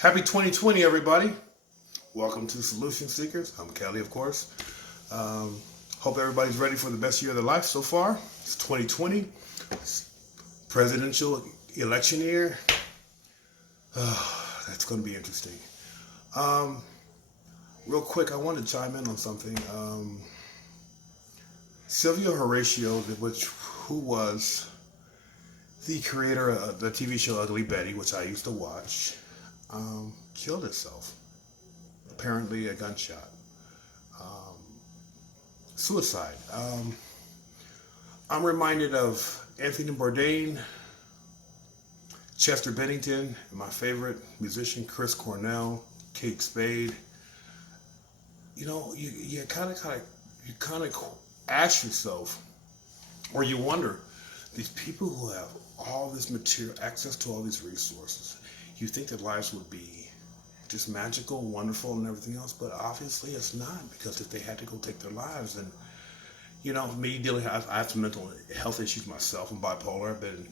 Happy 2020, everybody. Welcome to Solution Seekers. I'm Kelly, of course. Um, Hope everybody's ready for the best year of their life so far. It's 2020, it's presidential election year. That's going to be interesting. Um, Real quick, I want to chime in on something. Sylvia Horatio, who was the creator of the TV show Ugly Betty, which I used to watch, killed herself. Apparently, a gunshot. Um, Suicide. I'm reminded of Anthony Bourdain, Chester Bennington, and my favorite musician Chris Cornell, Kate Spade. You kind of ask yourself, or you wonder, these people who have all this material, access to all these resources, you think their lives would be just magical, wonderful, and everything else, but obviously it's not, because if they had to go take their lives, then me dealing, I have some mental health issues myself. I'm bipolar. I've been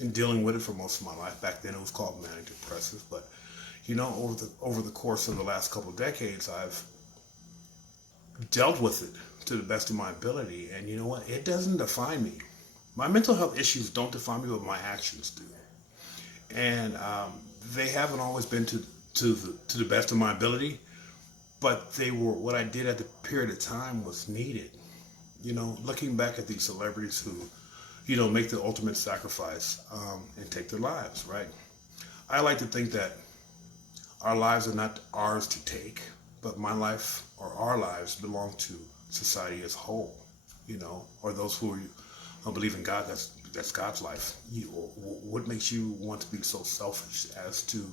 in dealing with it for most of my life. Back then, it was called manic depressive. But over the course of the last couple of decades, I've dealt with it to the best of my ability. And you know what? It doesn't define me. My mental health issues don't define me, but my actions do. And they haven't always been to the best of my ability, but they were what I did at the period of time was needed. Looking back at these celebrities who, make the ultimate sacrifice and take their lives, right? I like to think that our lives are not ours to take, but my life or our lives belong to society as a whole, or those who believe in God. That's God's life. What makes you want to be so selfish as to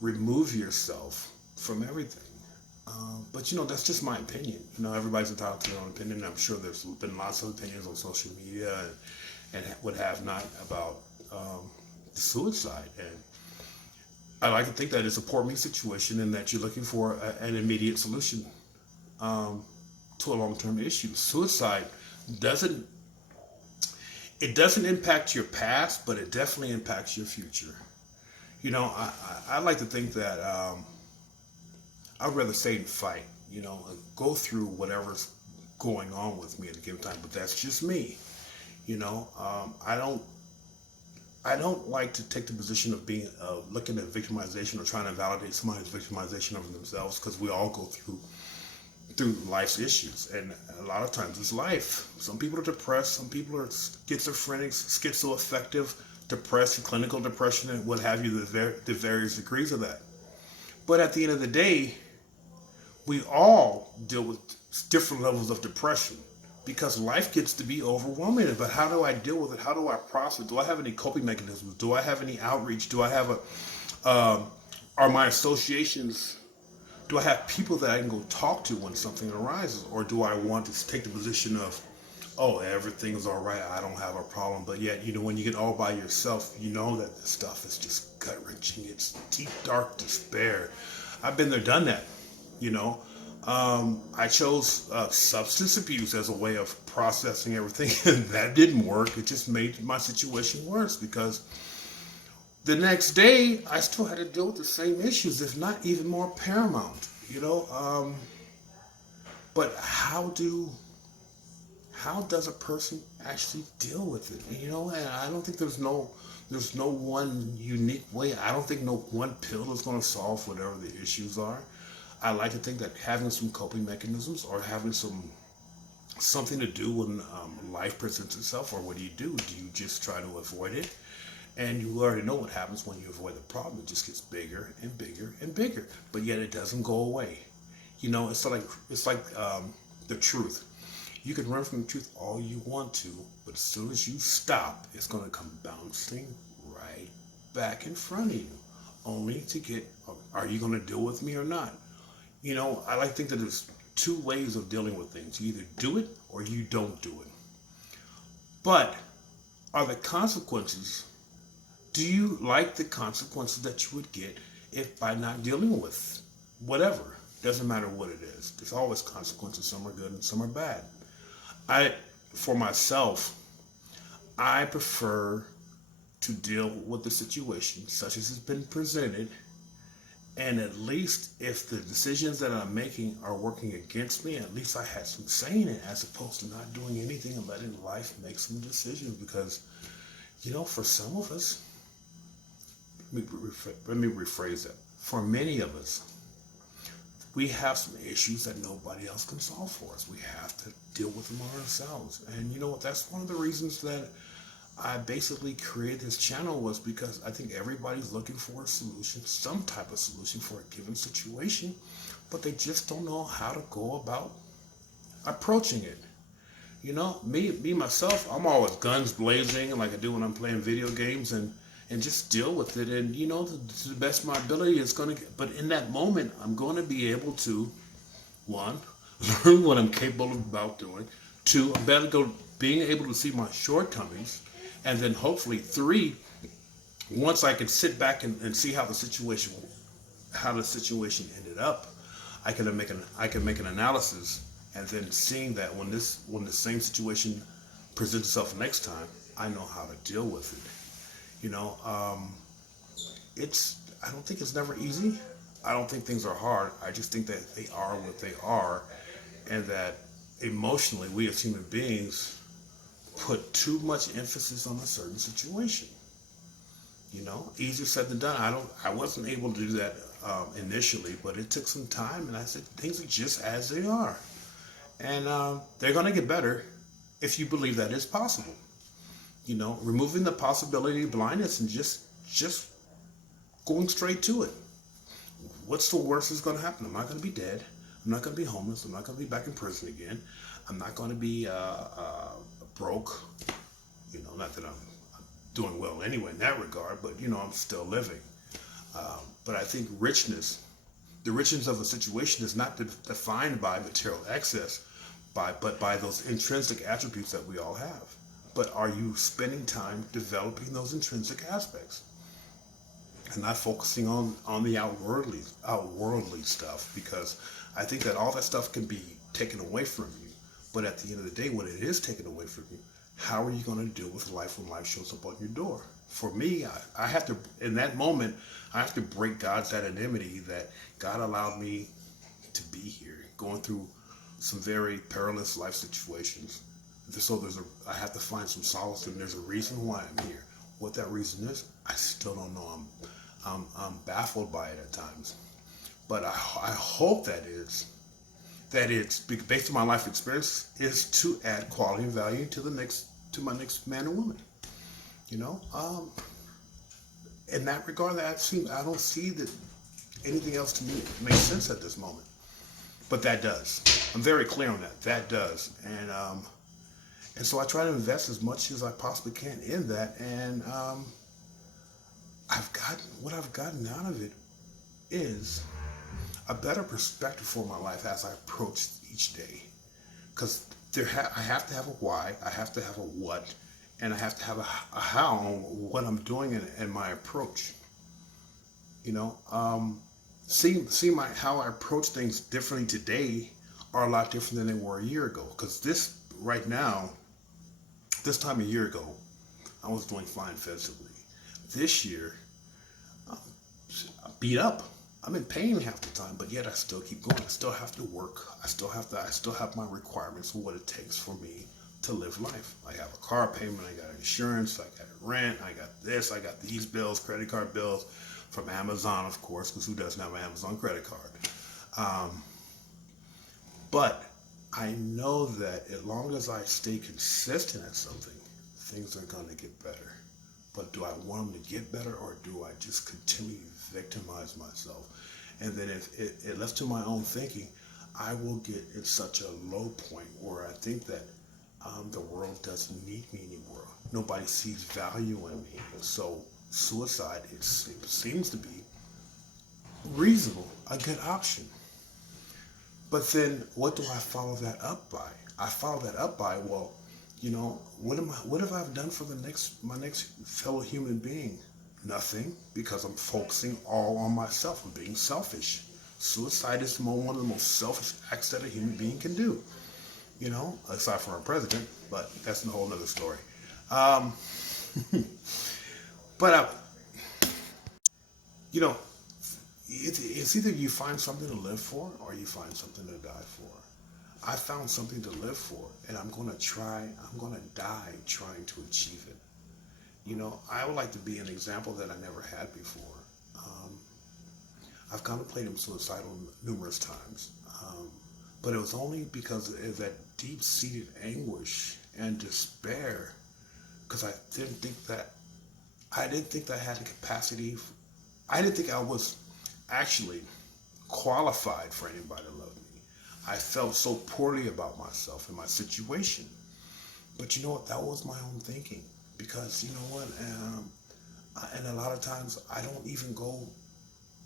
remove yourself from everything? But that's just my opinion. Everybody's entitled to their own opinion. I'm sure there's been lots of opinions on social media and what have not about suicide. And I like to think that it's a poor me situation and that you're looking for an immediate solution to a long-term issue. Suicide doesn't it doesn't impact your past, but it definitely impacts your future. I like to think that I'd rather stay and fight, go through whatever's going on with me at a given time. But that's just me. You know, um, I don't I don't like to take the position of being looking at victimization or trying to validate somebody's victimization of themselves, because we all go through life's issues, and a lot of times it's life. Some people are depressed, some people are schizophrenic, schizoaffective, depressed, clinical depression, and what have you. The various degrees of that. But at the end of the day, we all deal with different levels of depression, because life gets to be overwhelming. But how do I deal with it? How do I process? Do I have any coping mechanisms? Do I have any outreach? Do I have are my associations, do I have people that I can go talk to when something arises? Or do I want to take the position of, oh, everything's all right, I don't have a problem? But yet, when you get all by yourself, you know that this stuff is just gut wrenching. It's deep, dark despair. I've been there, done that. You know, I chose substance abuse as a way of processing everything, and that didn't work. It just made my situation worse, because the next day I still had to deal with the same issues, if not even more paramount. But how does a person actually deal with it? And I don't think there's no one unique way. I don't think no one pill is going to solve whatever the issues are. I like to think that having some coping mechanisms, or having something to do when life presents itself. Or what do you do? Do you just try to avoid it? And you already know what happens when you avoid the problem. It just gets bigger and bigger and bigger, but yet it doesn't go away. It's like the truth. You can run from the truth all you want to, but as soon as you stop, it's going to come bouncing right back in front of you, only to get, are you going to deal with me or not? I like to think that there's two ways of dealing with things. You either do it or you don't do it. But are the consequences, do you like the consequences that you would get if by not dealing with whatever? Doesn't matter what it is. There's always consequences. Some are good and some are bad. I, for myself, I prefer to deal with the situation such as it's been presented. And at least if the decisions that I'm making are working against me, at least I had some say in it, as opposed to not doing anything and letting life make some decisions. Because, for some of us, let me rephrase that. For many of us, we have some issues that nobody else can solve for us. We have to deal with them ourselves. And you know what? That's one of the reasons that I basically created this channel, was because I think everybody's looking for a solution, some type of solution for a given situation, but they just don't know how to go about approaching it. Me myself, I'm always guns blazing like I do when I'm playing video games, and just deal with it. And to the best of my ability, it's gonna get, but in that moment, I'm going to be able to, one, learn what I'm capable of about doing. Two, I'm being able to see my shortcomings. And then hopefully, three, once I can sit back and see how the situation ended up, I can make an analysis, and then seeing that when the same situation presents itself next time, I know how to deal with it. I don't think it's never easy. I don't think things are hard. I just think that they are what they are, and that emotionally, we as human beings put too much emphasis on a certain situation. Easier said than done. I wasn't able to do that initially, but it took some time, and I said things are just as they are, and they're going to get better if you believe that it's possible. Removing the possibility of blindness and just going straight to it. What's the worst that's going to happen? I'm not going to be dead. I'm not going to be homeless. I'm not going to be back in prison again. I'm not going to be broke. Not that I'm doing well anyway in that regard, but I'm still living. But I think the richness of a situation is not defined by material excess, but by those intrinsic attributes that we all have. But are you spending time developing those intrinsic aspects, and not focusing on the outworldly stuff? Because I think that all that stuff can be taken away from you. But at the end of the day, when it is taken away from you, how are you going to deal with life when life shows up on your door? For me, I have to, in that moment, I have to break God's anonymity that God allowed me to be here, going through some very perilous life situations. So I have to find some solace, and there's a reason why I'm here. What that reason is, I still don't know. I'm baffled by it at times. But I hope that it's based on my life experience, is to add quality and value to my next man or woman. In that regard, I don't see that anything else to me makes sense at this moment. But that does. I'm very clear on that. That does, and so I try to invest as much as I possibly can in that. And what I've gotten out of it is a better perspective for my life as I approach each day. Because I have to have a why, I have to have a what, and I have to have a how on what I'm doing and my approach. See how I approach things differently today are a lot different than they were a year ago. Because this time a year ago, I was doing fine physically. This year, I'm beat up. I'm in pain half the time, but yet I still keep going. I still have to work. I still have my requirements for what it takes for me to live life. I have a car payment, I got insurance, I got rent, I got this, I got these bills, credit card bills from Amazon, of course, because who doesn't have an Amazon credit card? But I know that as long as I stay consistent at something, things are going to get better. But do I want them to get better, or do I just continue to victimize myself? And then if it left to my own thinking, I will get in such a low point where I think that the world doesn't need me anymore. Nobody sees value in me. So suicide, it seems to be reasonable, a good option. But then what do I follow that up by? I follow that up by, well, what have I done for my next fellow human being? Nothing, because I'm focusing all on myself. I'm being selfish. Suicide is one of the most selfish acts that a human being can do. Aside from our president, but that's a whole other story. But you know, it's either you find something to live for or you find something to die for. I found something to live for, and I'm gonna die trying to achieve it. I would like to be an example that I never had before. Um, I've contemplated suicidal numerous times, but it was only because of that deep-seated anguish and despair. Because I didn't think that I had the capacity. I didn't think I was actually qualified for anybody to love me. I felt so poorly about myself and my situation. But you know what? That was my own thinking. Because you know what? And a lot of times I don't even go,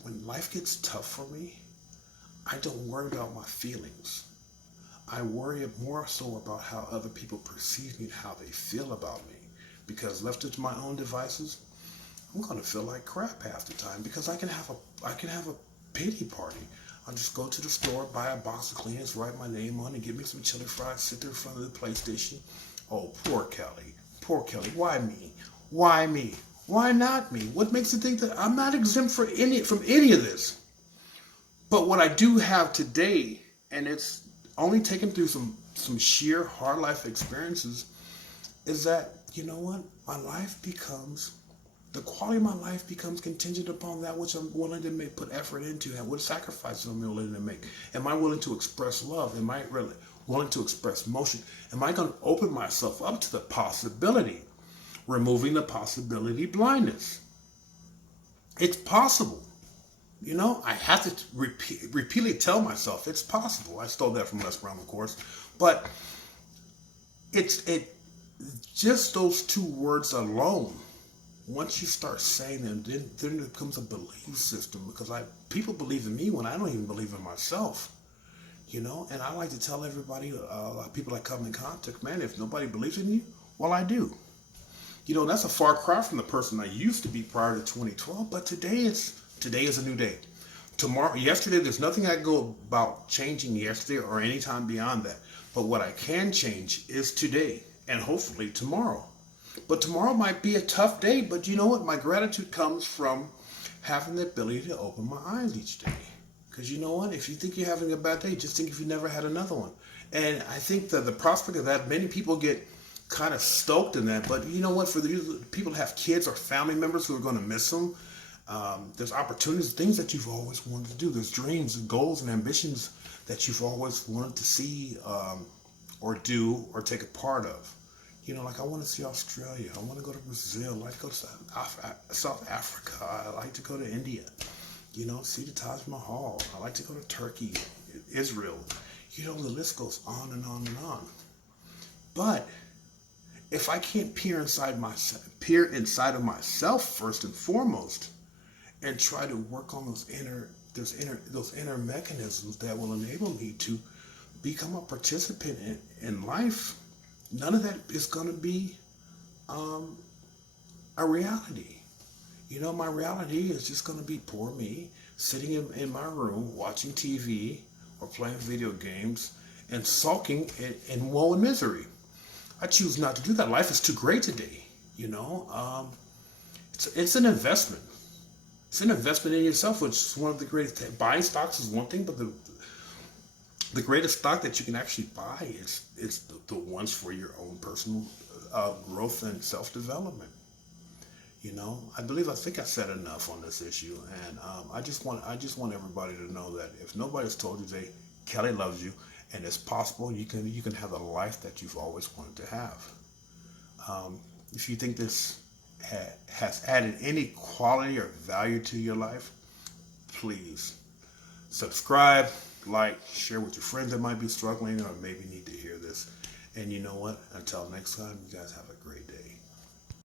when life gets tough for me, I don't worry about my feelings. I worry more so about how other people perceive me and how they feel about me. Because left to my own devices, I'm gonna feel like crap half the time because I can have a pity party. I'll just go to the store, buy a box of Kleenex, write my name on it, get me some chili fries, sit there in front of the PlayStation. Oh, poor Kelly. Poor Kelly. Why me? Why me? Why not me? What makes you think that I'm not exempt from any of this? But what I do have today, and it's only taken through some sheer hard life experiences, is that you know what? My life becomes the quality of my life becomes contingent upon that which I'm willing to put effort into, and what sacrifices I'm willing to make. Am I willing to express love? Am I really willing to express emotion? Am I going to open myself up to the possibility, removing the possibility blindness? It's possible. I have to repeatedly tell myself it's possible. I stole that from Les Brown, of course, but it just those two words alone. Once you start saying them, then it becomes a belief system because people believe in me when I don't even believe in myself. And I like to tell everybody, people that come in contact, man, if nobody believes in you, well, I do. That's a far cry from the person I used to be prior to 2012, but today is a new day. Yesterday, there's nothing I can go about changing yesterday or any time beyond that. But what I can change is today and hopefully tomorrow. But tomorrow might be a tough day, but you know what? My gratitude comes from having the ability to open my eyes each day. Because you know what? If you think you're having a bad day, just think if you never had another one. And I think that the prospect of that, many people get kind of stoked in that. But you know what? For the people that have kids or family members who are going to miss them, there's opportunities, things that you've always wanted to do. There's dreams and goals and ambitions that you've always wanted to see or do or take a part of. Like I want to see Australia. I want to go to Brazil. I like to go to South Africa. I like to go to India. See the Taj Mahal. I like to go to Turkey, Israel. The list goes on and on and on. But if I can't peer inside of myself first and foremost, and try to work on those inner mechanisms that will enable me to become a participant in life, none of that is going to be a reality. My reality is just going to be poor me sitting in my room watching TV or playing video games and sulking in woe and misery. I choose not to do that. Life is too great today. It's an investment. It's an investment in yourself, which is one of the greatest. Buying stocks is one thing, but the greatest stock that you can actually buy is the ones for your own personal growth and self-development. I think I said enough on this issue, and I just want everybody to know that if nobody's told you today, Kelly loves you, and it's possible you can have the life that you've always wanted to have. If you think this has added any quality or value to your life, please subscribe, like, share with your friends that might be struggling or maybe need to hear this. And you know what? Until next time, you guys have a great day.